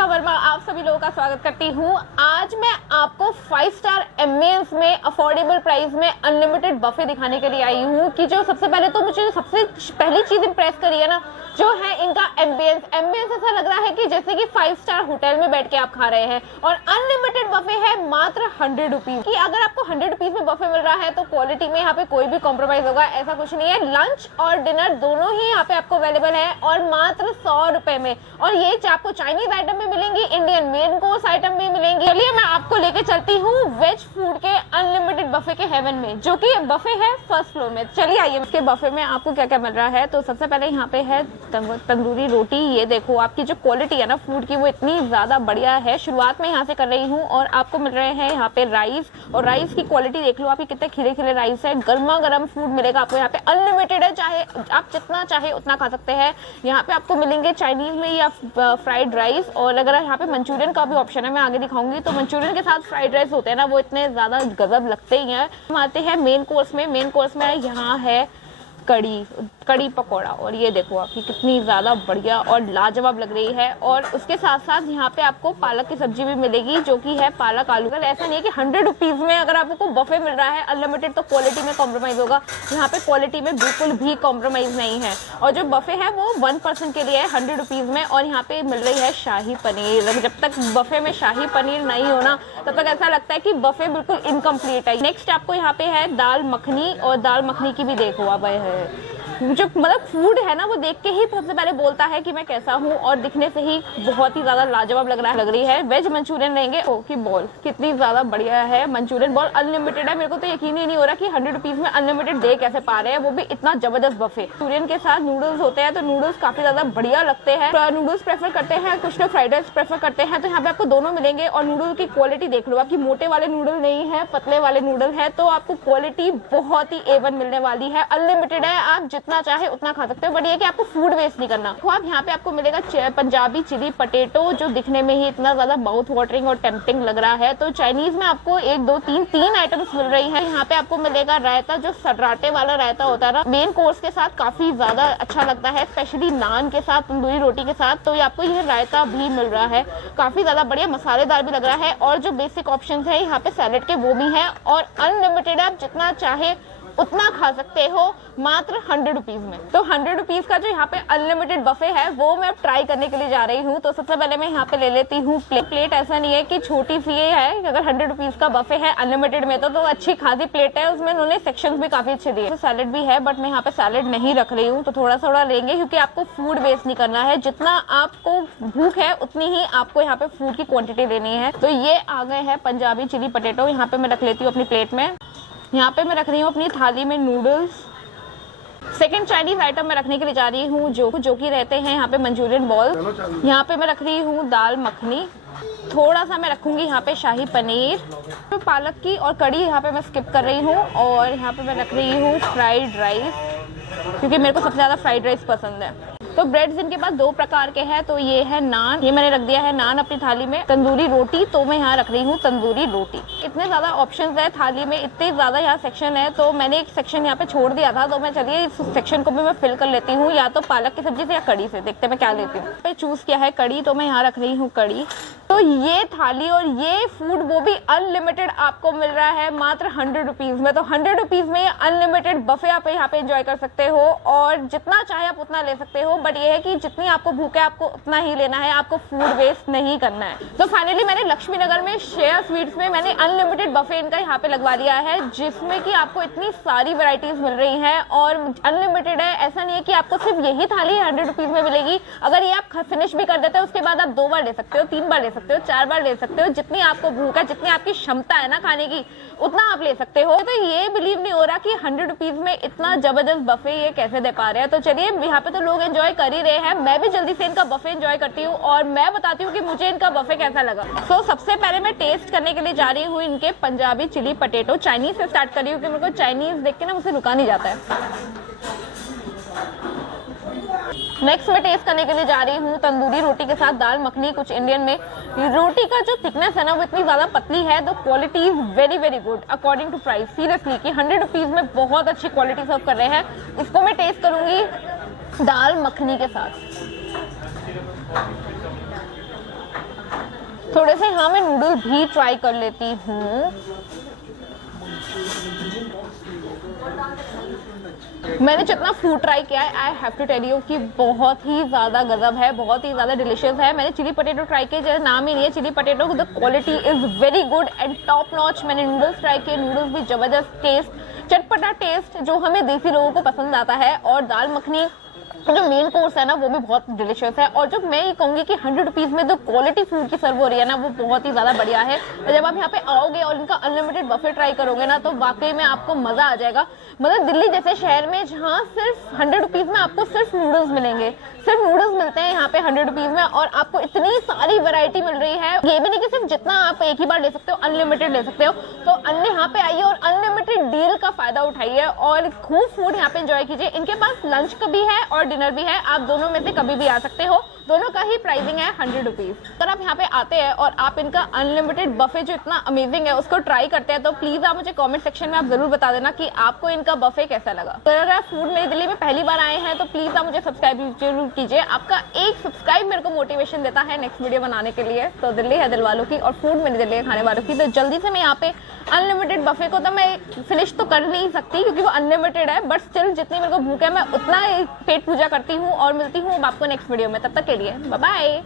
प्रियंका वर्मा आप सभी लोगों का स्वागत करती हूँ। आज मैं आपको 5 स्टार एम्बियंस में अफोर्डेबल प्राइस में अनलिमिटेड बफे दिखाने के लिए आई हूँ कि जो सबसे पहले तो मुझे सबसे पहली चीज इंप्रेस करी है ना, जो है इनका एम्बियंस। एम्बियंस ऐसा लग रहा है कि जैसे कि 5 स्टार होटल में बैठ के आप खा रहे हैं। और अनलिमिटेड बफे है मात्र 100 रुपीज की। अगर आपको 100 रुपीज में बफे मिल रहा है तो क्वालिटी में यहाँ पे कोई भी कॉम्प्रोमाइज होगा ऐसा कुछ नहीं है। लंच और डिनर दोनों ही यहाँ पे आपको अवेलेबल है और मात्र 100 रुपए में। और ये आपको चाइनीज आइटम भी मिलेंगी, इंडियन मेन कोर्स आइटम भी मिलेंगी। चलिए मैं आपको लेके चलती हूँ वेज फूड के अनलिमिटेड बफे के हेवन में, जो कि बफे है फर्स्ट फ्लोर में। चलिए आइए, इसके बफे में आपको क्या क्या मिल रहा है। तो सबसे पहले यहाँ पे है तंदूरी रोटी। ये देखो आपकी जो क्वालिटी है ना फूड की वो इतनी ज्यादा बढ़िया है। शुरुआत में यहाँ से कर रही हूँ। और आपको मिल रहे हैं यहाँ पे राइस, और राइस की क्वालिटी देख लो आपकी कितने खिले खिले राइस है। गर्मा गर्म फूड मिलेगा आपको यहाँ पे, अनलिमिटेड है, चाहे आप जितना चाहे उतना खा सकते हैं। यहाँ पे आपको मिलेंगे चाइनीज में या फ्राइड राइस, और अगर यहाँ पे मंचूरियन का भी ऑप्शन है, मैं आगे दिखाऊंगी। तो मंचूरियन के साथ फ्राइड राइस होते हैं ना, वो इतने ज्यादा गजब लगते ही हैं। हम आते हैं मेन कोर्स में। मेन कोर्स में यहाँ है कड़ी पकौड़ा, और ये देखो आपकी कितनी ज्यादा बढ़िया और लाजवाब लग रही है। और उसके साथ साथ यहाँ पे आपको पालक की सब्जी भी मिलेगी, जो कि है पालक आलू। ऐसा नहीं है कि 100 रुपीज में अगर आपको बफे मिल रहा है अनलिमिटेड तो क्वालिटी में कॉम्प्रोमाइज होगा। यहाँ पे क्वालिटी में बिल्कुल भी कॉम्प्रोमाइज नहीं है। और जो बफे है वो 1 पर्सन के लिए है 100 रुपीज में। और यहाँ पे मिल रही है शाही पनीर। जब तक बफे में शाही पनीर नहीं होना तब तक ऐसा लगता है कि बफे बिल्कुल इनकम्प्लीट है। नेक्स्ट आपको यहाँ पे है दाल मखनी, और दाल मखनी की भी देखो आप जो मतलब फूड है ना वो देख के ही सबसे पहले बोलता है कि मैं कैसा हूँ, और दिखने से ही बहुत ही ज्यादा लाजवाब लग रही है। वेज मंचूरियन रहेंगे। ओ की बॉल कितनी ज्यादा बढ़िया है। मंचूरियन बॉल अनलिमिटेड है। मेरे को तो यकीन ही नहीं हो रहा कि 100 रुपीज में अनलिमिटेड दे कैसे पा रहे हैं, वो भी इतना जबरदस्त बफे। मंचूरियन के साथ नूडल्स होते हैं, तो नूडल्स काफी ज्यादा बढ़िया लगते हैं। नूडल्स प्रेफर करते हैं, कुछ लोग फ्राइड राइस प्रेफर करते हैं, तो यहाँ पे आपको दोनों मिलेंगे। और नूडल की क्वालिटी देख लो, आपकी मोटे वाले नूडल नहीं है, पतले वाले नूडल है, तो आपको क्वालिटी बहुत ही A1 मिलने वाली है। अनलिमिटेड है, आप जितना चाहे उतना खा सकते हो। बट ये कि आपको फूड वेस्ट नहीं करना। तो आप यहाँ पे आपको मिलेगा पंजाबी चिली पटेटो, जो दिखने में ही इतना ज्यादा माउथ वाटरिंग और टेम्पटिंग लग रहा है। तो चाइनीज में आपको 1 2 3 आइटम्स मिल रही है। यहाँ पे आपको मिलेगा रायता, जो सर्राटे वाला रायता होता है ना, मेन कोर्स के साथ काफी ज्यादा अच्छा लगता है, स्पेशली नान के साथ, तंदूरी रोटी के साथ। तो आपको ये रायता भी मिल रहा है, काफी ज्यादा बढ़िया मसालेदार भी लग रहा है। और जो बेसिक ऑप्शन है यहाँ पे सैलेड के वो भी है। और अनलिमिटेड आप जितना चाहे उतना खा सकते हो मात्र 100 रुपीज में। तो 100 रुपीज का जो यहाँ पे अनलिमिटेड बफे है वो मैं ट्राई करने के लिए जा रही हूँ। तो सबसे पहले मैं यहाँ पे ले लेती हूँ प्लेट। ऐसा नहीं है कि छोटी सी है, अगर 100 रुपीज का बफे है अनलिमिटेड में तो अच्छी खासी प्लेट है। उसमें उन्होंने सेक्शंस भी काफी अच्छे दिए। तो सैलेड भी है, बट मैं यहाँ पे सैलेड नहीं रख रही हूँ, तो थोड़ा थोड़ा लेंगे, क्योंकि आपको फूड वेस्ट नहीं करना है। जितना आपको भूख है उतनी ही आपको यहाँ पे फूड की क्वांटिटी लेनी है। तो ये आ गए हैं पंजाबी चिली पटेटो। यहाँ पे मैं रख लेती हूँ अपनी प्लेट में। यहाँ पे मैं रख रही हूँ अपनी थाली में नूडल्स। सेकंड चाइनीज आइटम मैं रखने के लिए जा रही हूँ, जो कि रहते हैं यहाँ पे मंचूरियन बॉल। यहाँ पे मैं रख रही हूँ दाल मखनी। थोड़ा सा मैं रखूंगी यहाँ पे शाही पनीर। पालक की और कड़ी यहाँ पे मैं स्किप कर रही हूँ। और यहाँ पे मैं रख रही हूँ फ्राइड राइस, क्योंकि मेरे को सबसे ज्यादा फ्राइड राइस पसंद है। तो ब्रेड्स इनके पास 2 प्रकार के हैं। तो ये है नान, ये मैंने रख दिया है नान अपनी थाली में। तंदूरी रोटी, तो मैं यहाँ रख रही हूँ तंदूरी रोटी। इतने ज्यादा ऑप्शंस है थाली में, इतने ज्यादा यहाँ सेक्शन है, तो मैंने एक सेक्शन यहाँ पे छोड़ दिया था। तो मैं चलिए इस सेक्शन को भी मैं फिल कर लेती हूँ, या तो पालक की सब्जी से या कड़ी से। देखते मैं क्या लेती हूँ। पे चूज किया है कड़ी, तो मैं यहाँ रख रही हूँ कड़ी। तो ये थाली और ये फूड वो भी अनलिमिटेड आपको मिल रहा है मात्र 100 रुपीज में। तो 100 रुपीज में अनलिमिटेड बफे आप यहाँ पे एंजॉय कर सकते हो, और जितना चाहे आप उतना ले सकते हो। बट ये है कि जितनी आपको भूख है आपको उतना ही लेना है, आपको फूड वेस्ट नहीं करना है। तो फाइनली मैंने लक्ष्मी नगर में शेयर स्वीट्स में मैंने अनलिमिटेड बफे इनका यहाँ पे लगवा लिया है, जिसमें कि आपको इतनी सारी वैरायटीज मिल रही हैं और अनलिमिटेड है। ऐसा नहीं है कि आपको सिर्फ यही थाली 100 रुपीज में मिलेगी। अगर ये आप फिनिश भी कर देते हो उसके बाद आप 2 बार ले सकते हो, 3 बार ले सकते हो, 4 बार ले सकते हो। जितनी आपको भूख है, जितनी आपकी क्षमता है ना खाने की, उतना आप ले सकते हो। तो ये बिलीव नहीं हो रहा कि 100 रुपीज में इतना जबरदस्त बफे ये कैसे दे पा रहे हैं। तो चलिए, यहाँ पे तो लोग एंजॉय कर ही रहे हैं, मैं भी जल्दी से इनका बफे एंजॉय करती हूँ और मैं बताती हूँ कि मुझे इनका बफे कैसा लगा। तो सबसे पहले मैं टेस्ट करने के लिए जा रही हूँ इनके पंजाबी चिली पटेटो। चाइनीज से स्टार्ट कर रही हूँ, क्योंकि मेरे को चाइनीज देख के ना मुझसे रुका नहीं जाता है। नेक्स्ट मैं टेस्ट करने के लिए जा रही हूँ तंदूरी रोटी के साथ दाल मखनी। कुछ इंडियन में रोटी का जो थिकनेस है ना वो इतनी ज्यादा पतली है, तो quality is very very good according to price. Seriously कि 100 रुपीज में बहुत अच्छी क्वालिटी सर्व कर रहे हैं। इसको मैं टेस्ट करूंगी दाल मखनी के साथ। थोड़े से हाँ मैं नूडल भी ट्राई कर लेती हूँ। मैंने जितना फूड ट्राई किया है I have to tell you कि बहुत ही ज़्यादा गजब है, बहुत ही ज़्यादा डिलीशियस है। मैंने चिली पटेटो ट्राई किया, जैसे नाम ही नहीं है chilli potato, the quality is very good and top notch. मैंने नूडल्स ट्राई किए, नूडल्स भी ज़बरदस्त टेस्ट, चटपटा टेस्ट जो हमें देसी लोगों को पसंद आता है। और दाल मखनी जो मेन कोर्स है ना वो भी बहुत डिलीशियस है। और जो मैं ये कहूँगी कि 100 रुपीज़ में जो क्वालिटी फूड की सर्व हो रही है ना वो बहुत ही ज़्यादा बढ़िया है। और जब आप यहाँ पे आओगे और इनका अनलिमिटेड बफे ट्राई करोगे ना तो वाकई में आपको मज़ा आ जाएगा। मतलब दिल्ली जैसे शहर में जहाँ सिर्फ 100 रुपीज़ में आपको सिर्फ नूडल्स मिलेंगे, सिर्फ नूडल्स मिलते हैं यहाँ पे 100 रुपीज़ में, और आपको इतनी सारी वैरायटी मिल रही है। ये भी नहीं कि सिर्फ जितना आप एक ही बार ले सकते हो, अनलिमिटेड ले सकते हो। तो अन्य यहाँ पे आइए और अनलिमिटेड डील का फायदा उठाइए और खूब फूड यहाँ पे एंजॉय कीजिए। इनके पास लंच का भी है और डिनर भी है, आप दोनों में से कभी भी आ सकते हो। दोनों का ही प्राइसिंग है 100 रुपीज़। अगर आप यहाँ पे आते हैं और आप इनका अनलिमिटेड बफे जो इतना अमेजिंग है उसको ट्राई करते हैं तो प्लीज आप मुझे कमेंट सेक्शन में आप जरूर बता देना कि आपको इनका बफे कैसा लगा। तो अगर आप फूड मेरी दिल्ली में पहली बार आए हैं तो प्लीज आप मुझे सब्सक्राइब जरूर कीजिए। आपका एक सब्सक्राइब मेरे को मोटिवेशन देता है नेक्स्ट वीडियो बनाने के लिए। तो दिल्ली है दिल वालों की और फूड मेरी दिल्ली है खाने वालों की। तो जल्दी से मैं यहाँ पे अनलिमिटेड बफे को तो मैं फिनिश तो कर नहीं सकती क्योंकि वो अनलिमिटेड है, बट स्टिल जितनी मेरे को भूख है मैं उतना पेट पूजा करती हूँ। और मिलती हूँ आपको नेक्स्ट वीडियो में, तब तक के लिए बाय बाय।